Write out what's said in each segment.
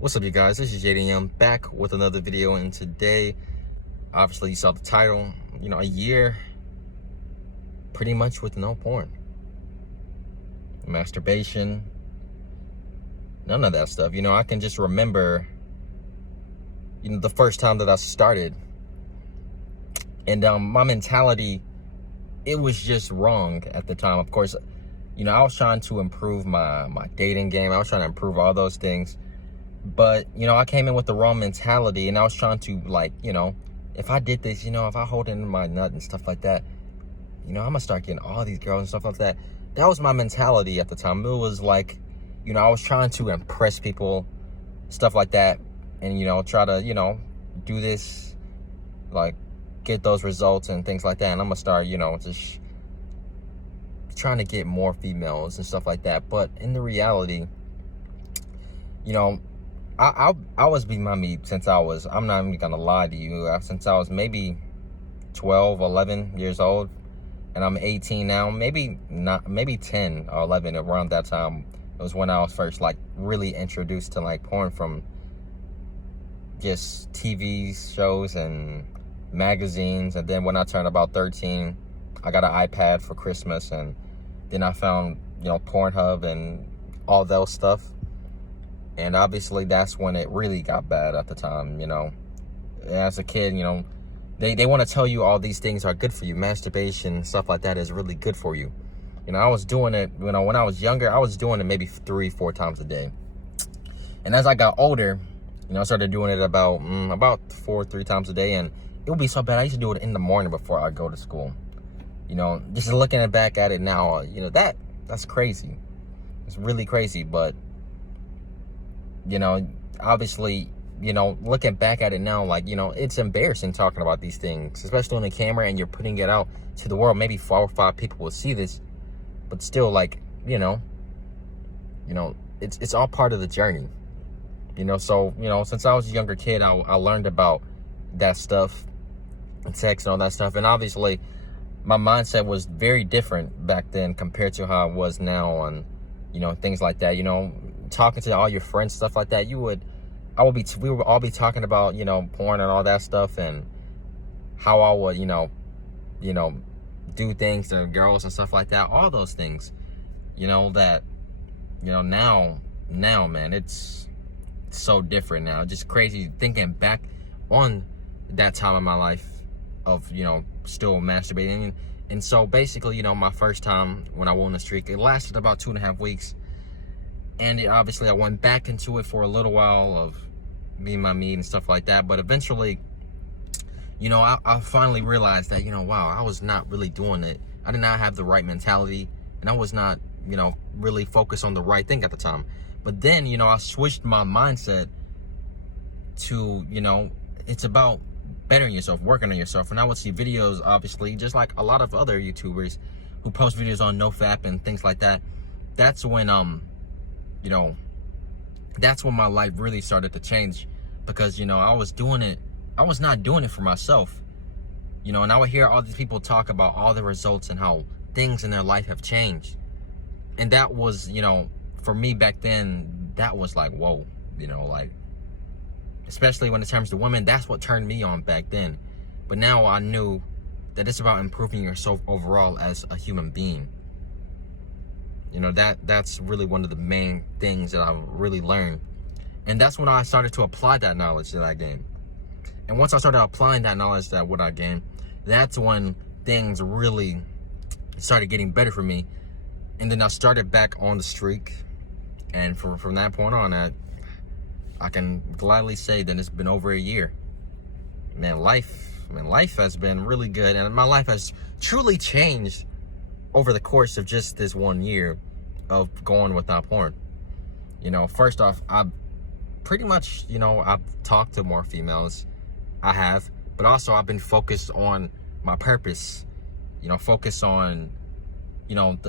What's up, you guys? This is JD back with another video, and today, obviously, you saw the title. A year pretty much with no porn, masturbation, none of that stuff. I can just remember, the first time that I started, and my mentality, it was just wrong at the time. Of course, I was trying to improve my dating game. I was trying to improve all those things. But, I came in with the wrong mentality, and I was trying to, if I did this, if I hold in my nut and stuff like that, I'm going to start getting all these girls and stuff like that. That was my mentality at the time. It was like, I was trying to impress people, stuff like that, and, try to, do this, get those results and things like that. And I'm going to start, just trying to get more females and stuff like that. But in the reality, I was being my meat since I'm not even gonna lie to you, since I was maybe 12, 11 years old, and I'm 18 now, maybe 10 or 11, around that time. It was when I was first, really introduced to, porn from just TV shows and magazines. And then when I turned about 13, I got an iPad for Christmas, and then I found, Pornhub and all those stuff. And obviously, that's when it really got bad at the time, As a kid, they want to tell you all these things are good for you. Masturbation, stuff like that is really good for you. I was doing it, when I was younger, I was doing it maybe 3-4 times a day. And as I got older, I started doing it about 3 times a day. And it would be so bad. I used to do it in the morning before I go to school. Just looking back at it now, that's crazy. It's really crazy, but obviously, looking back at it now, it's embarrassing talking about these things, especially on the camera, and you're putting it out to the world. Maybe 4 or 5 people will see this, but still, it's all part of the journey, so, since I was a younger kid, I learned about that stuff, and sex and all that stuff. And obviously, my mindset was very different back then compared to how it was now on, things like that, talking to all your friends, stuff like that. We would all be talking about, porn and all that stuff, and how I would, do things to girls and stuff like that. All those things, now, man, it's so different now. Just crazy thinking back on that time of my life of, still masturbating. And so basically, my first time when I went on the streak, it lasted about 2.5 weeks. And obviously, I went back into it for a little while of being my meat and stuff like that. But eventually, I finally realized that, wow, I was not really doing it. I did not have the right mentality. And I was not, really focused on the right thing at the time. But then, I switched my mindset to, it's about bettering yourself, working on yourself. And I would see videos, obviously, just like a lot of other YouTubers who post videos on NoFap and things like that. That's when, that's when my life really started to change, because, I was not doing it for myself, and I would hear all these people talk about all the results and how things in their life have changed. And that was, for me back then, that was like, whoa, especially when it comes to women, that's what turned me on back then. But now I knew that it's about improving yourself overall as a human being. That's really one of the main things that I really learned. And that's when I started to apply that knowledge that I gained. And once I started applying that knowledge that what I gained, that's when things really started getting better for me. And then I started back on the streak. And from that point on, I can gladly say that it's been over a year. Life has been really good. And my life has truly changed over the course of just this 1 year of going without porn. First off, I've pretty much, I've talked to more females. I have. But also, I've been focused on my purpose. Focus on,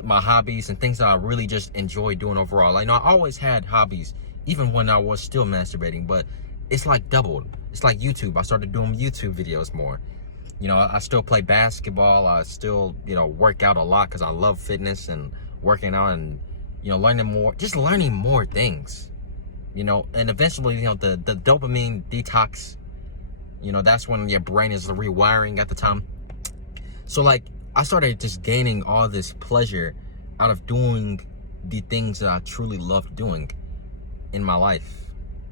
my hobbies and things that I really just enjoy doing overall. I always had hobbies, even when I was still masturbating. But it's doubled. It's like YouTube. I started doing YouTube videos more. I still play basketball. I still, work out a lot because I love fitness and working out and, learning more things. and eventually, the dopamine detox, that's when your brain is rewiring at the time. So like, I started just gaining all this pleasure out of doing the things that I truly loved doing in my life.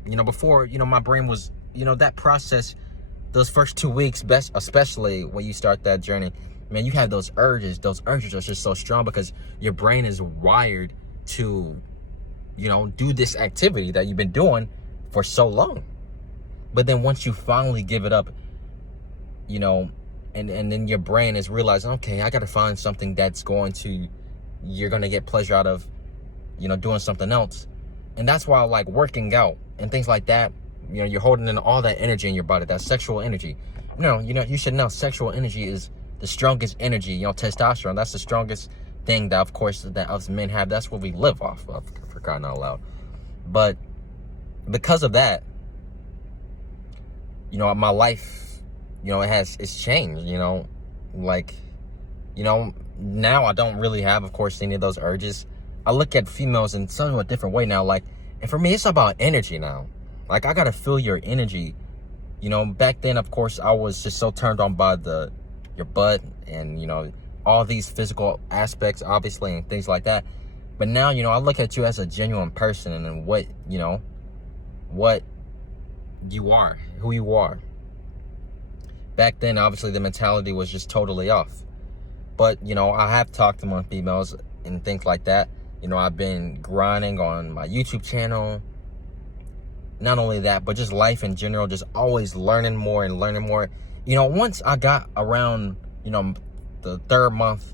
Before, my brain was, that process, those first 2 weeks, best, especially when you start that journey, man, you have those urges. Those urges are just so strong because your brain is wired to, do this activity that you've been doing for so long. But then once you finally give it up, and then your brain is realizing, okay, I got to find something that's you're going to get pleasure out of, doing something else. And that's why, like, working out and things like that, you're holding in all that energy in your body, that sexual energy. You should know sexual energy is the strongest energy. Testosterone, that's the strongest thing that, of course, that us men have. That's what we live off of, for crying out loud. But because of that, my life, it's changed, now I don't really have, of course, any of those urges. I look at females in somewhat different way now, and for me, it's about energy now. Like, I gotta feel your energy. Back then, of course, I was just so turned on by your butt and, all these physical aspects, obviously, and things like that. But now, I look at you as a genuine person and what you are, who you are. Back then, obviously, the mentality was just totally off. But, I have talked to more females and things like that. I've been grinding on my YouTube channel. Not only that, but just life in general, just always learning more and learning more. Once I got around, the third month,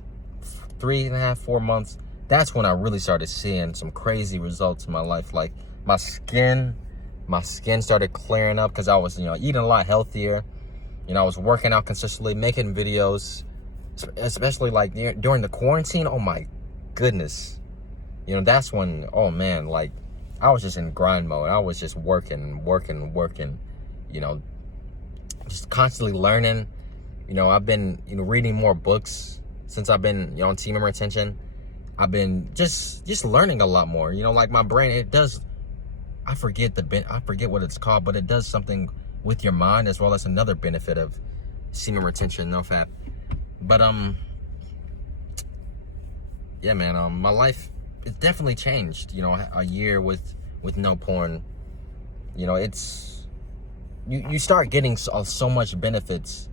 3.5, 4 months, that's when I really started seeing some crazy results in my life. Like, my skin started clearing up because I was, eating a lot healthier. I was working out consistently, making videos, especially like during the quarantine. Oh my goodness. That's when, oh man, like, I was just in grind mode. I was just working, just constantly learning. I've been, reading more books since I've been, on team member retention. I've been just learning a lot more. Like, my brain, it does, I forget what it's called, but it does something with your mind as well as another benefit of semen retention, NoFap. But yeah, man, my life, it's definitely changed. A year with no porn. It's you start getting so much benefits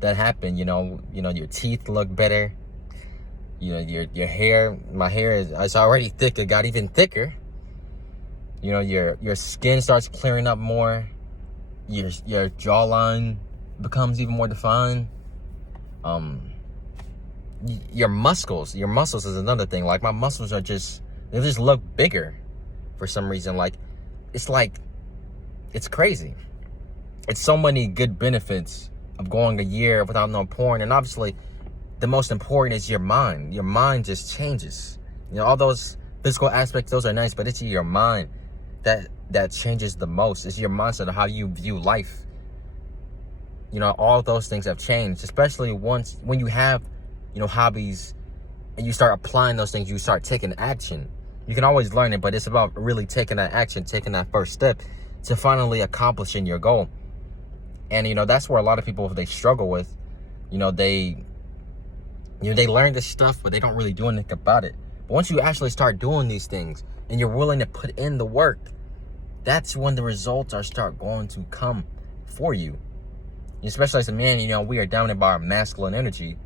that happen. Your teeth look better. Your hair, my hair is already thick. It got even thicker. Your skin starts clearing up more. Your jawline becomes even more defined. Your muscles is another thing. Like, my muscles they just look bigger for some reason. It's crazy. It's so many good benefits of going a year without no porn. And obviously, the most important is your mind. Your mind just changes. All those physical aspects, those are nice, but it's your mind that changes the most. It's your mindset of how you view life. All those things have changed, especially when you have, hobbies and you start applying those things, you start taking action. You can always learn it, but it's about really taking that action, taking that first step to finally accomplishing your goal. And, that's where a lot of people, they struggle with, they learn this stuff, but they don't really do anything about it. But once you actually start doing these things and you're willing to put in the work, that's when the results start going to come for you. Especially as a man, we are dominated by our masculine energy.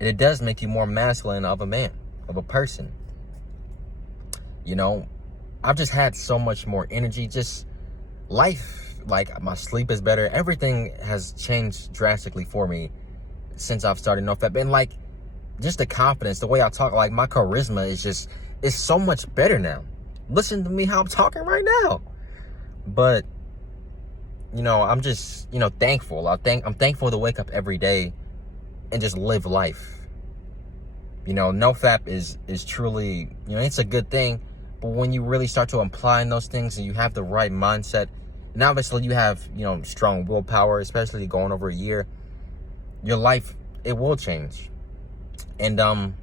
And it does make you more masculine of a man, of a person. I've just had so much more energy. Just life, like, my sleep is better. Everything has changed drastically for me since I've started NoFap. And, like, just the confidence, the way I talk, like, my charisma is so much better now. Listen to me how I'm talking right now. But, I'm just, thankful. I'm thankful to wake up every day and just live life. NoFap is truly, it's a good thing. But when you really start to apply those things and you have the right mindset, and obviously you have, strong willpower, especially going over a year, your life, it will change. And, I'm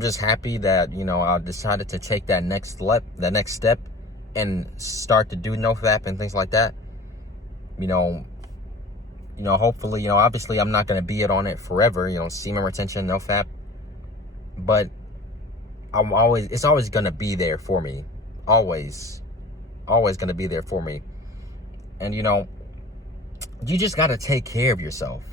just happy that, I decided to take that next step and start to do NoFap and things like that, hopefully, obviously I'm not going to be it on it forever, semen retention, NoFap, but it's always going to be there for me. Always going to be there for me. And, you just got to take care of yourself,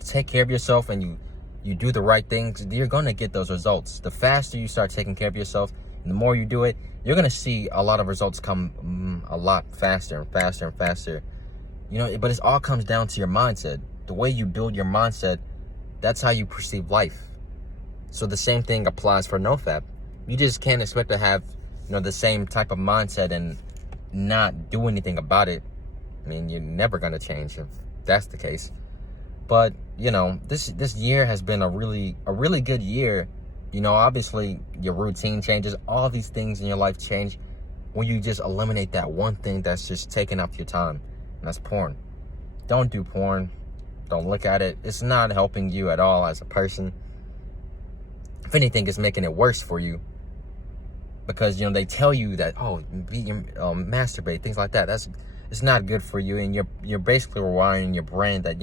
take care of yourself, and you do the right things, you're going to get those results. The faster you start taking care of yourself, and the more you do it, you're going to see a lot of results come a lot faster and faster and faster. But it all comes down to your mindset. The way you build your mindset, that's how you perceive life. So the same thing applies for NoFap. You just can't expect to have, the same type of mindset and not do anything about it. I mean, you're never going to change if that's the case. But, this year has been a really good year. Obviously your routine changes. All these things in your life change when you just eliminate that one thing that's just taking up your time. And that's porn. Don't do porn. Don't look at it. It's not helping you at all as a person. If anything, it's making it worse for you. Because, they tell you that, masturbate, things like that. It's not good for you. And you're basically rewiring your brain that,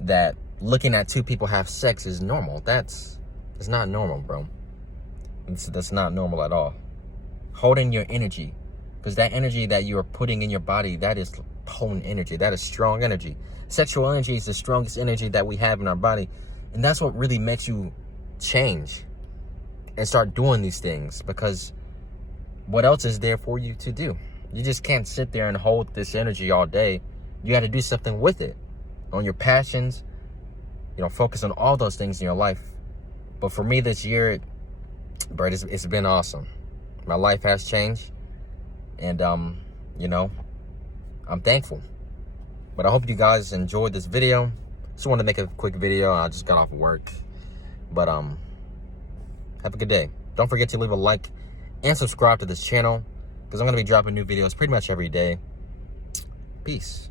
that looking at two people have sex is normal. It's not normal, bro. That's not normal at all. Holding your energy. Because that energy that you are putting in your body, that is potent energy. That is strong energy. Sexual energy is the strongest energy that we have in our body. And that's what really makes you change and start doing these things. Because what else is there for you to do? You just can't sit there and hold this energy all day. You got to do something with it. On your passions, focus on all those things in your life. But for me this year, bro, it's been awesome. My life has changed. And, I'm thankful. But I hope you guys enjoyed this video. Just wanted to make a quick video. I just got off work. But, have a good day. Don't forget to leave a like and subscribe to this channel, because I'm going to be dropping new videos pretty much every day. Peace.